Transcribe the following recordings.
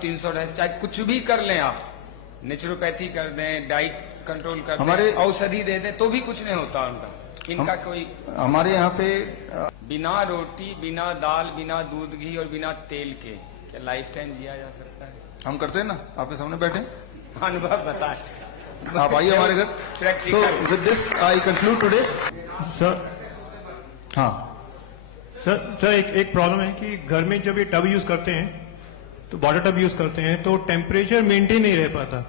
300 रहे, चाहे कुछ भी कर लें आप, नेचुरोपैथी कर दें, डाइट कंट्रोल कर हमारे दें, औषधि दे दें, तो भी कुछ नहीं होता उनका। इनका कोई हमारे यहाँ पे बिना रोटी, बिना दाल, बिना दूध घी और बिना तेल के क्या लाइफ टाइम जिया जा सकता है? हम करते हैं ना, आपके सामने बैठे, अनुभव बताए। आप आइए हमारे घर। तो with this I conclude today. Sir हाँ सर एक प्रॉब्लम है कि घर में जब ये टब यूज करते हैं तो वाटर टब यूज करते हैं तो टेम्परेचर मेंटेन नहीं रह पाता।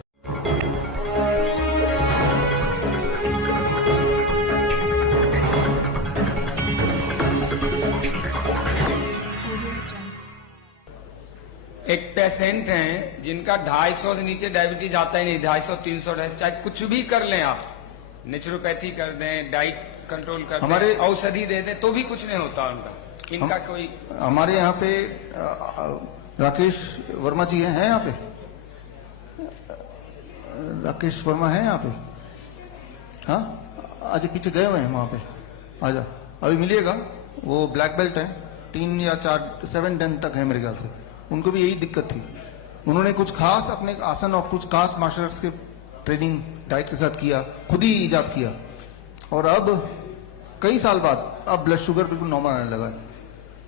एक पेशेंट हैं जिनका 250 से नीचे डायबिटीज आता ही नहीं, 250-300 रहे, चाहे कुछ भी कर लें आप, नेचुरोपैथी कर दें, डाइट कंट्रोल कर दें, औषधि दे दें, तो भी कुछ नहीं होता उनका। इनका कोई हमारे यहाँ पे राकेश वर्मा जी हैं यहाँ पे? राकेश वर्मा है यहाँ पे? हाँ, आज पीछे गए हुए हैं वहां पे, आजा अभी मिलिएगा। वो ब्लैक बेल्ट है, 3 या 4 7 दिन तक है मेरे ख्याल से। उनको भी यही दिक्कत थी। उन्होंने कुछ खास अपने आसन और कुछ खास मार्शल आर्ट्स के ट्रेनिंग डाइट के साथ किया, खुद ही इजाद किया, और अब कई साल बाद अब ब्लड शुगर बिल्कुल नॉर्मल आने लगा है।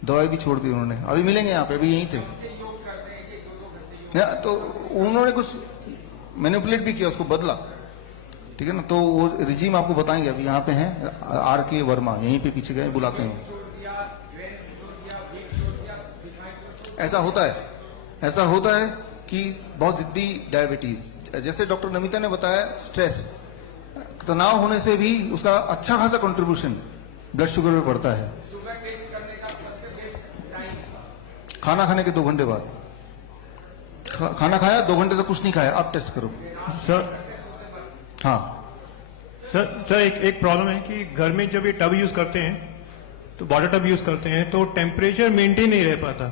दवाई भी छोड़ दी उन्होंने। अभी मिलेंगे यहाँ पे, अभी यहीं थे। तो उन्होंने कुछ मैनिपुलेट भी किया, उसको बदला, ठीक है ना। तो वो रिजीम आपको बताएंगे। अभी यहाँ पे हैं RK वर्मा, यहीं पे पीछे गए, बुलाते हैं। ऐसा होता है कि बहुत जिद्दी डायबिटीज, जैसे डॉक्टर नमिता ने बताया, स्ट्रेस, तनाव होने से भी उसका अच्छा खासा कंट्रीब्यूशन ब्लड शुगर में पड़ता है। खाना खाने के 2 घंटे बाद, खाना खाया 2 घंटे तक कुछ नहीं खाया, अब टेस्ट करो। सर हाँ सर एक प्रॉब्लम है कि घर में जब ये टब यूज करते हैं तो वाटर टब यूज करते हैं तो टेम्परेचर मेंटेन नहीं रह पाता।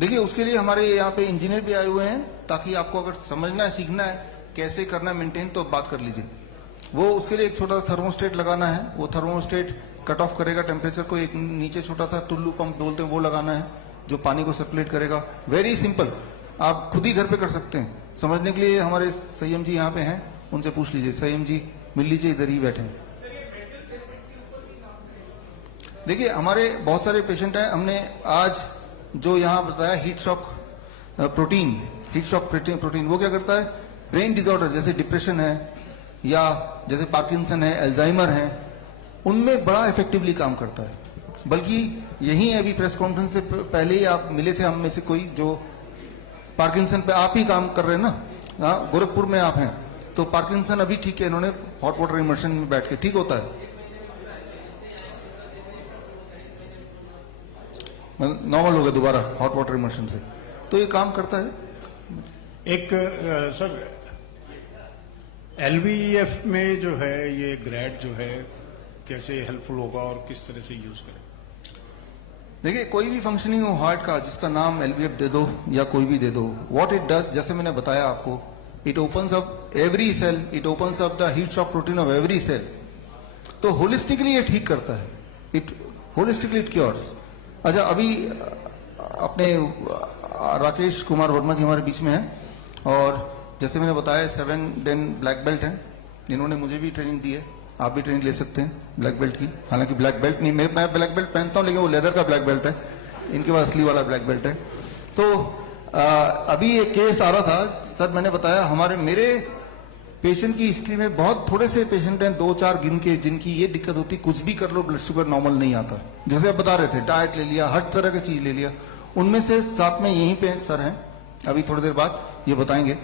देखिए, उसके लिए हमारे यहाँ पे इंजीनियर भी आए हुए हैं, ताकि आपको अगर समझना है, सीखना है कैसे करना है मेंटेन, तो बात कर लीजिए। वो उसके लिए एक छोटा सा थर्मोस्टेट लगाना है। वो थर्मोस्टेट कट ऑफ करेगा टेम्परेचर को। एक नीचे छोटा सा टुल्लू पंप बोलते हैं, वो लगाना है, जो पानी को सर्कुलेट करेगा। वेरी सिंपल, आप खुद ही घर पे कर सकते हैं। समझने के लिए हमारे संयम जी यहाँ पे हैं, उनसे पूछ लीजिए। संयम जी मिल लीजिए, इधर ही बैठे हैं। देखिए, हमारे बहुत सारे पेशेंट हैं। हमने आज जो यहाँ बताया हीट शॉक प्रोटीन, वो क्या करता है? ब्रेन डिसऑर्डर जैसे डिप्रेशन है, या जैसे पार्किंसन है, अल्जाइमर है, उनमें बड़ा इफेक्टिवली काम करता है। बल्कि यही अभी प्रेस कॉन्फ्रेंस से पहले ही आप मिले थे हम में से कोई, जो पार्किंसन पे आप ही काम कर रहे हैं ना, गोरखपुर में आप हैं, तो पार्किंसन अभी ठीक है। इन्होंने हॉट वाटर इमर्शन में बैठ के ठीक होता है, नॉर्मल हो गया दोबारा हॉट वाटर इमर्शन से, तो ये काम करता है। एक सर, LVEF में जो है ये ग्रेड जो है कैसे हेल्पफुल होगा और किस तरह से यूज करें? देखिए, कोई भी फंक्शनिंग हो हार्ट का, जिसका नाम LVEF दे दो या कोई भी दे दो, व्हाट इट डज, जैसे मैंने बताया आपको, it opens up every cell, it opens up the heat shock protein of every cell. तो होलिस्टिकली ये ठीक करता है, इट होलिस्टिकली इट क्योर्स। अच्छा, अभी अपने राकेश कुमार वर्मा जी हमारे बीच में हैं, और जैसे मैंने बताया 7 दिन ब्लैक बेल्ट हैं। इन्होंने मुझे भी ट्रेनिंग दी है, आप भी ट्रेनिंग ले सकते हैं ब्लैक बेल्ट की। हालांकि ब्लैक बेल्ट नहीं, मैं ब्लैक बेल्ट पहनता हूं, लेकिन वो लेदर का ब्लैक बेल्ट है, इनके पास असली वाला ब्लैक बेल्ट है। तो अभी एक केस आ रहा था सर, मैंने बताया मेरे पेशेंट की हिस्ट्री में बहुत थोड़े से पेशेंट हैं, 2-4 गिन के, जिनकी ये दिक्कत होती, कुछ भी कर लो ब्लड शुगर नॉर्मल नहीं आता। जैसे आप बता रहे थे, डाइट ले लिया, हर तरह की चीज ले लिया। उनमें से साथ में यहीं पे सर हैं, अभी थोड़ी देर बाद ये बताएंगे।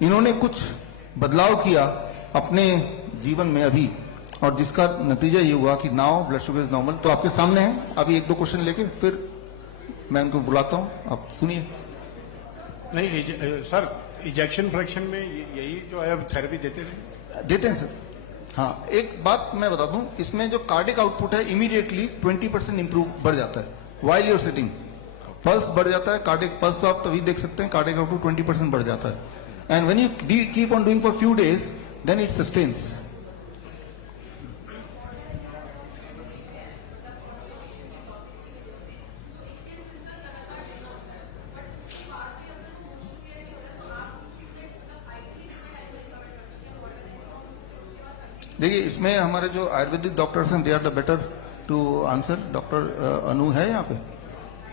इन्होंने कुछ बदलाव किया अपने जीवन में अभी, और जिसका नतीजा ये हुआ कि now blood sugar is normal. तो आपके सामने है, अभी 1-2 क्वेश्चन लेके फिर मैं उनको बुलाता हूँ, आप सुनिए। नहीं सर, इजेक्शन फ्रैक्शन में यही जो है थेरेपी देते हैं सर। हाँ, एक बात मैं बता दूं, इसमें जो कार्डिक आउटपुट है इमीडिएटली 20% इंप्रूव बढ़ जाता है व्हाइल यूर सिटिंग। पल्स बढ़ जाता है, कार्डिक पल्स तो आप तभी देख सकते हैं, कार्डिक आउटपुट 20% बढ़ जाता है। And when you keep on doing for few days, then it sustains. देखिए इसमें हमारे जो आयुर्वेदिक डॉक्टर्स हैं they are the better to answer. Doctor Anu है यहाँ पे?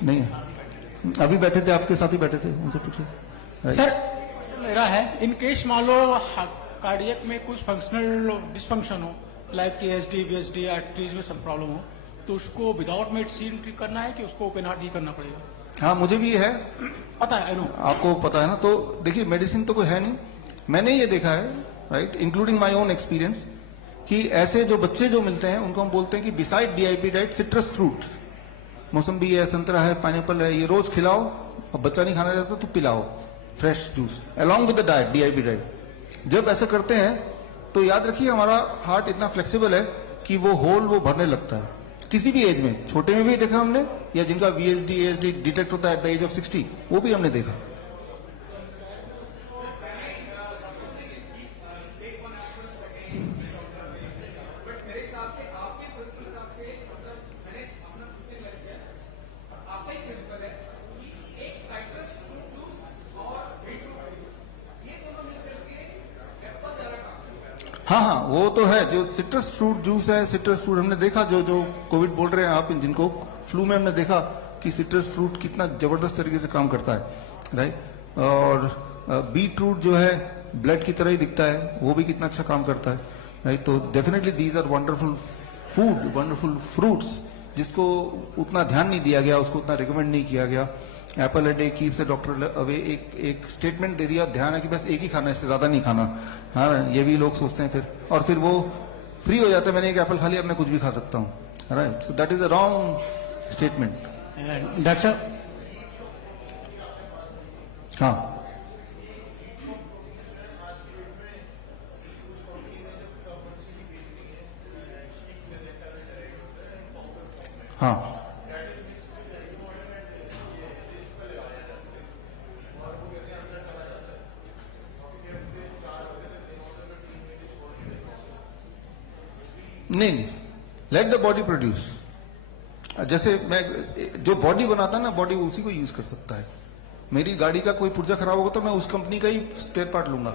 नहीं है. अभी बैठे थे, आपके साथ ही बैठे थे, उनसे पूछिए. सर मेरा है, इन केस मान लो कार्डियक में कुछ फंक्शनल डिसफंक्शन हो, लाइक एसडी बीएसडी आर्टरीज में सब प्रॉब्लम हो, तो उसको विदाउट मेडिसिन ठीक करना है कि उसको ओपन हार्ट ही करना पड़ेगा? हाँ, मुझे भी है, पता है, आई नो. आपको पता है ना. तो देखिए मेडिसिन तो कोई है नहीं. मैंने ये देखा है, right, including my own experience, कि ऐसे जो बच्चे जो मिलते हैं उनको हम बोलते हैं कि beside DIP diet citrus fruit, मौसम्बी है, संतरा है, पाइनएप्पल है, ये रोज खिलाओ. अब बच्चा नहीं खाना चाहता तो पिलाओ fresh juice along with the diet, DIP diet. जब ऐसा करते हैं तो याद रखिए हमारा हार्ट इतना फ्लेक्सिबल है कि वो होल वो भरने लगता है किसी भी एज में. छोटे में भी देखा हमने, या जिनका वीएसडी एएसडी डिटेक्ट होता है एट द एज ऑफ 60, वो भी हमने देखा. हाँ हाँ, वो तो है. जो सिट्रस फ्रूट जूस है, सिट्रस फ्रूट हमने देखा, जो जो कोविड बोल रहे हैं आप, जिनको फ्लू में हमने देखा कि सिट्रस फ्रूट कितना जबरदस्त तरीके से काम करता है, राइट. और बीट रूट जो है ब्लड की तरह ही दिखता है, वो भी कितना अच्छा काम करता है, राइट. तो definitely these are wonderful food, wonderful fruits, जिसको उतना ध्यान नहीं दिया गया, उसको उतना रिकमेंड नहीं किया गया. Apple a day keeps A doctor away, एक स्टेटमेंट दे दिया, ध्यान है कि बस एक ही खाना, इससे ज्यादा नहीं खाना. हाँ, ये भी लोग सोचते हैं फिर, और फिर वो फ्री हो जाता है. मैंने एक एप्पल खा लिया, अब मैं कुछ भी खा सकता हूँ, right. So that is a wrong statement. Doctor साहब, हाँ, हाँ, नहीं, लेट द बॉडी प्रोड्यूस. जैसे मैं, जो बॉडी बनाता है ना, बॉडी उसी को यूज कर सकता है. मेरी गाड़ी का कोई पुर्जा खराब होगा तो मैं उस कंपनी का ही स्पेयर पार्ट लूंगा,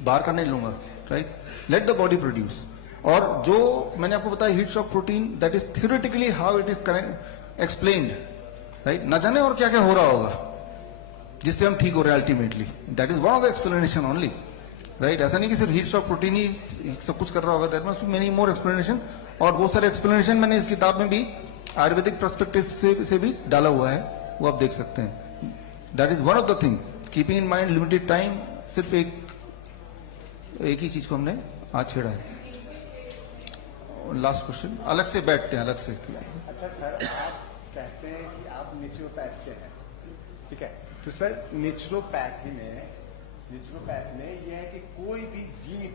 बाहर का नहीं लूंगा, right. Let the body produce. और जो मैंने आपको बताया heat shock protein, that is theoretically how it is explained, right. न जाने और क्या क्या हो रहा होगा जिससे हम ठीक हो रहे हैं ultimately. That is one of the explanation only, right. ऐसा नहीं कि सिर्फ हीट शॉक प्रोटीन ही सब कुछ कर रहा होगा. That must be many more explanation. और वो सारे एक्सप्लेनेशन मैंने इस किताब में भी आयुर्वेदिक पर्सपेक्टिव से भी डाला हुआ है, वो आप देख सकते हैं. That is one of the thing. Keeping in mind limited time, सिर्फ एक ही चीज को हमने आज छेड़ा है. लास्ट क्वेश्चन, अलग से बैठते हैं, अलग से. अच्छा सर, आप कहते हैं कि आप नेचुरोपैथ से हैं, ठीक है. तो सर नेचुरोपैथी में यह है कि कोई भी जीव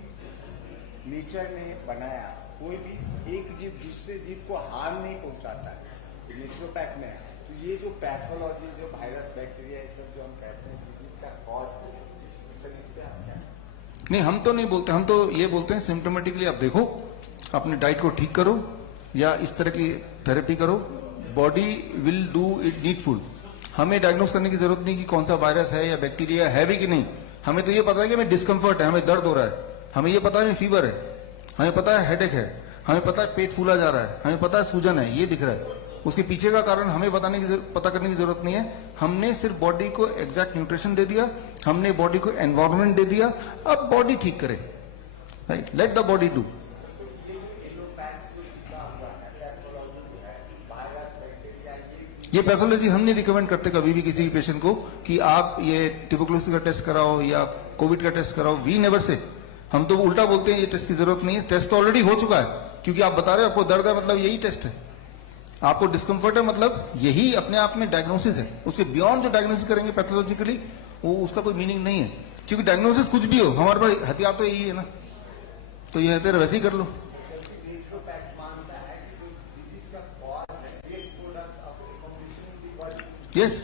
नेचर ने बनाया, कोई भी एक जीव जिससे जीव को हार्म नहीं पहुंचाता है, नेचुरोपैथ में है. तो ये जो पैथोलॉजी, जो वायरस बैक्टीरिया, ये सब जो हम कहते हैं इसका कॉज, सर इस पे आप क्या? नहीं, हम तो नहीं बोलते. हम तो ये बोलते हैं सिम्टोमेटिकली आप देखो, अपने डाइट को ठीक करो या इस तरह की थेरेपी करो, body will do it needful. हमें डायग्नोस करने की जरूरत नहीं कि कौन सा वायरस है या बैक्टीरिया है भी कि नहीं. हमें तो ये पता है कि हमें डिस्कम्फर्ट है, हमें दर्द हो रहा है, हमें ये पता है हमें फीवर है, हमें पता है हेडेक है, हमें पता है पेट फूला जा रहा है, हमें पता है सूजन है, ये दिख रहा है. उसके पीछे का कारण हमें पता करने की जरूरत नहीं है. हमने सिर्फ बॉडी को एग्जैक्ट न्यूट्रिशन दे दिया, हमने बॉडी को एनवायरमेंट दे दिया, अब बॉडी ठीक करे, right. Let the body do. ये पैथोलॉजी हम नहीं रिकमेंड करते कभी भी किसी भी पेशेंट को कि आप ये ट्यूबरकुलोसिस का टेस्ट कराओ या कोविड का टेस्ट कराओ. We never say. हम तो उल्टा बोलते हैं ये टेस्ट की जरूरत नहीं है. टेस्ट तो ऑलरेडी हो चुका है, क्योंकि आप बता रहे हो आपको दर्द है, मतलब यही टेस्ट है. आपको डिस्कम्फर्ट है, मतलब यही अपने आप में डायग्नोसिस है. उसके बियॉन्ड जो डायग्नोसिस करेंगे पैथोलॉजिकली, वो उसका कोई मीनिंग नहीं है. क्योंकि डायग्नोसिस कुछ भी हो, हमारे पास हथियार तो यही है ना, तो ये हथियार वैसे ही कर लो. यस,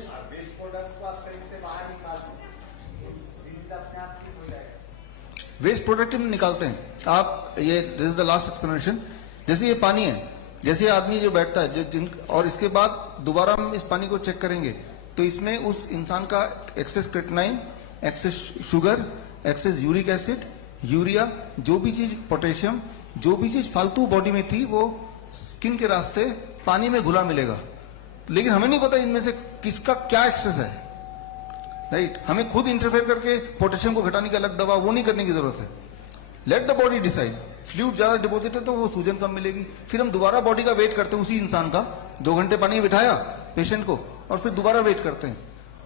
वेस्ट प्रोडक्ट हम निकालते हैं. आप ये, this is the last explanation. जैसे ये पानी है, जैसे आदमी जो बैठता है और इसके बाद दोबारा हम इस पानी को चेक करेंगे तो इसमें उस इंसान का excess creatinine, excess sugar, excess uric acid, urea, जो भी चीज, पोटेशियम, जो भी चीज फालतू बॉडी में थी वो स्किन के रास्ते पानी में घुला मिलेगा, लेकिन हमें नहीं पता इनमें से किसका क्या एक्सेस है, राइट। हमें खुद इंटरफेयर करके पोटेशियम को घटाने की अलग दवा वो नहीं करने की जरूरत है। Let the body decide. Fluid ज्यादा डिपॉजिट है तो वो सूजन कम मिलेगी, फिर हम दोबारा बॉडी का वेट करते हैं उसी इंसान का, 2 घंटे पानी में बिठाया पेशेंट को और फिर दोबारा वेट करते हैं,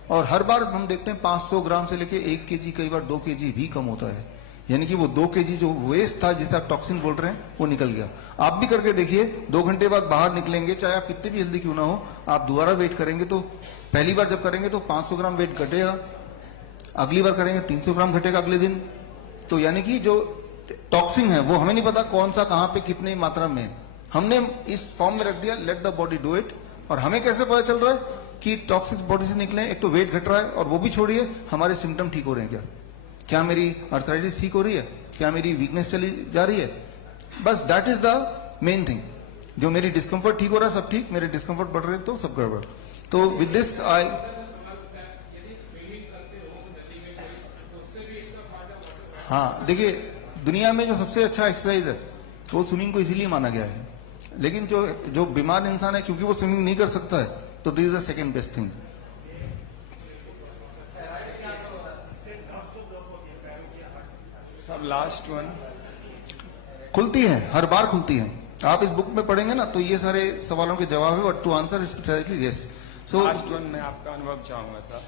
और हर बार हम देखते हैं 500 ग्राम से लेके 1 kg, कई बार 2 kg भी कम होता है। यानी कि वो 2 kg जो वेस्ट था जिसे आप टॉक्सिन बोल रहे हैं वो निकल गया। आप भी करके देखिए, 2 घंटे बाद बाहर निकलेंगे, चाहे आप कितने भी हेल्दी क्यों ना हो, आप दोबारा वेट करेंगे तो पहली बार जब करेंगे तो 500 ग्राम वेट घटेगा, अगली बार करेंगे 300 ग्राम घटेगा अगले दिन। तो यानी कि जो टॉक्सिन है वो हमें नहीं पता कौन सा कहां पे कितनी मात्रा में है, हमने इस फॉर्म में रख दिया, let the body do it. और हमें कैसे पता चल रहा है कि टॉक्सिक बॉडी से निकले? एक तो वेट घट रहा है, और वो भी छोड़िए, हमारे सिम्टम ठीक हो रहे हैं क्या मेरी अर्थराइटिस ठीक हो रही है, क्या मेरी वीकनेस चली जा रही है, बस that is the main thing. जो मेरी डिस्कम्फर्ट ठीक हो रहा है सब ठीक, मेरे डिस्कम्फर्ट बढ़ रहे हैं तो सब गड़बड़। तो विद दिस आई हाँ देखिए, दुनिया में जो सबसे अच्छा एक्सरसाइज है वो स्विमिंग को इसीलिए माना गया है, लेकिन जो बीमार इंसान है क्योंकि वो स्विमिंग नहीं कर सकता है तो this is the second best thing. सब लास्ट वन खुलती है, हर बार खुलती है। आप इस बुक में पढ़ेंगे ना तो ये सारे सवालों के जवाब है, but to answer is yes. So last one में आपका अनुभव चाहूंगा सर,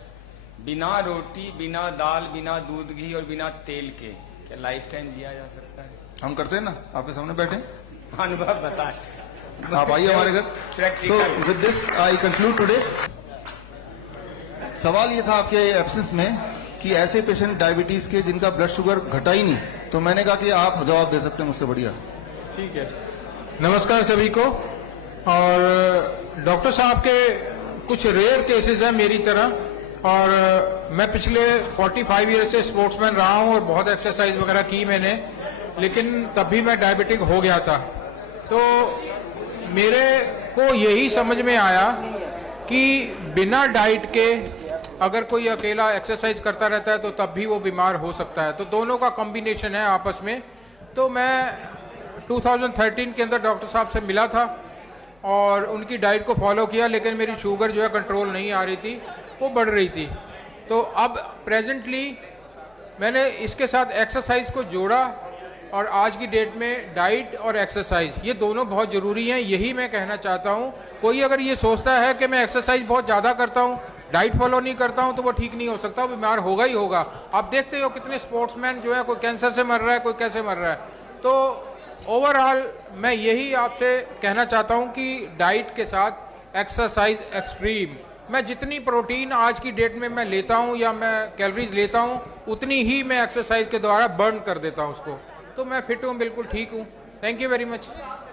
बिना रोटी, बिना दाल, बिना दूध घी और बिना तेल के क्या लाइफ टाइम जिया जा सकता है? हम करते हैं ना, आपके सामने बैठे, अनुभव बताए। आप आइए हमारे घर। तो with this I conclude today. सवाल ये था आपके एब्सेंस में कि ऐसे पेशेंट डायबिटीज के जिनका ब्लड शुगर घटा ही नहीं, तो मैंने कहा कि आप जवाब दे सकते हैं मुझसे बढ़िया। ठीक है, नमस्कार सभी को। और डॉक्टर साहब के कुछ रेयर केसेस हैं मेरी तरह, और मैं पिछले 45 ईयर से स्पोर्ट्समैन रहा हूं और बहुत एक्सरसाइज वगैरह की मैंने, लेकिन तब भी मैं डायबिटिक हो गया था। तो मेरे को यही समझ में आया कि बिना डाइट के अगर कोई अकेला एक्सरसाइज करता रहता है तो तब भी वो बीमार हो सकता है, तो दोनों का कॉम्बिनेशन है आपस में। तो मैं 2013 के अंदर डॉक्टर साहब से मिला था और उनकी डाइट को फॉलो किया, लेकिन मेरी शुगर जो है कंट्रोल नहीं आ रही थी, वो बढ़ रही थी। तो अब प्रेजेंटली मैंने इसके साथ एक्सरसाइज को जोड़ा, और आज की डेट में डाइट और एक्सरसाइज ये दोनों बहुत ज़रूरी हैं। यही मैं कहना चाहता हूँ। कोई अगर ये सोचता है कि मैं एक्सरसाइज बहुत ज़्यादा करता हूँ, डाइट फॉलो नहीं करता हूँ, तो वो ठीक नहीं हो सकता, वो बीमार होगा ही होगा। आप देखते हो कितने स्पोर्ट्समैन जो है, कोई कैंसर से मर रहा है, कोई कैसे मर रहा है। तो ओवरऑल मैं यही आपसे कहना चाहता हूँ कि डाइट के साथ एक्सरसाइज एक्सट्रीम। मैं जितनी प्रोटीन आज की डेट में मैं लेता हूँ या मैं कैलोरीज लेता हूँ, उतनी ही मैं एक्सरसाइज के द्वारा बर्न कर देता हूँ उसको। तो मैं फिट हूँ, बिल्कुल ठीक हूँ। Thank you very much.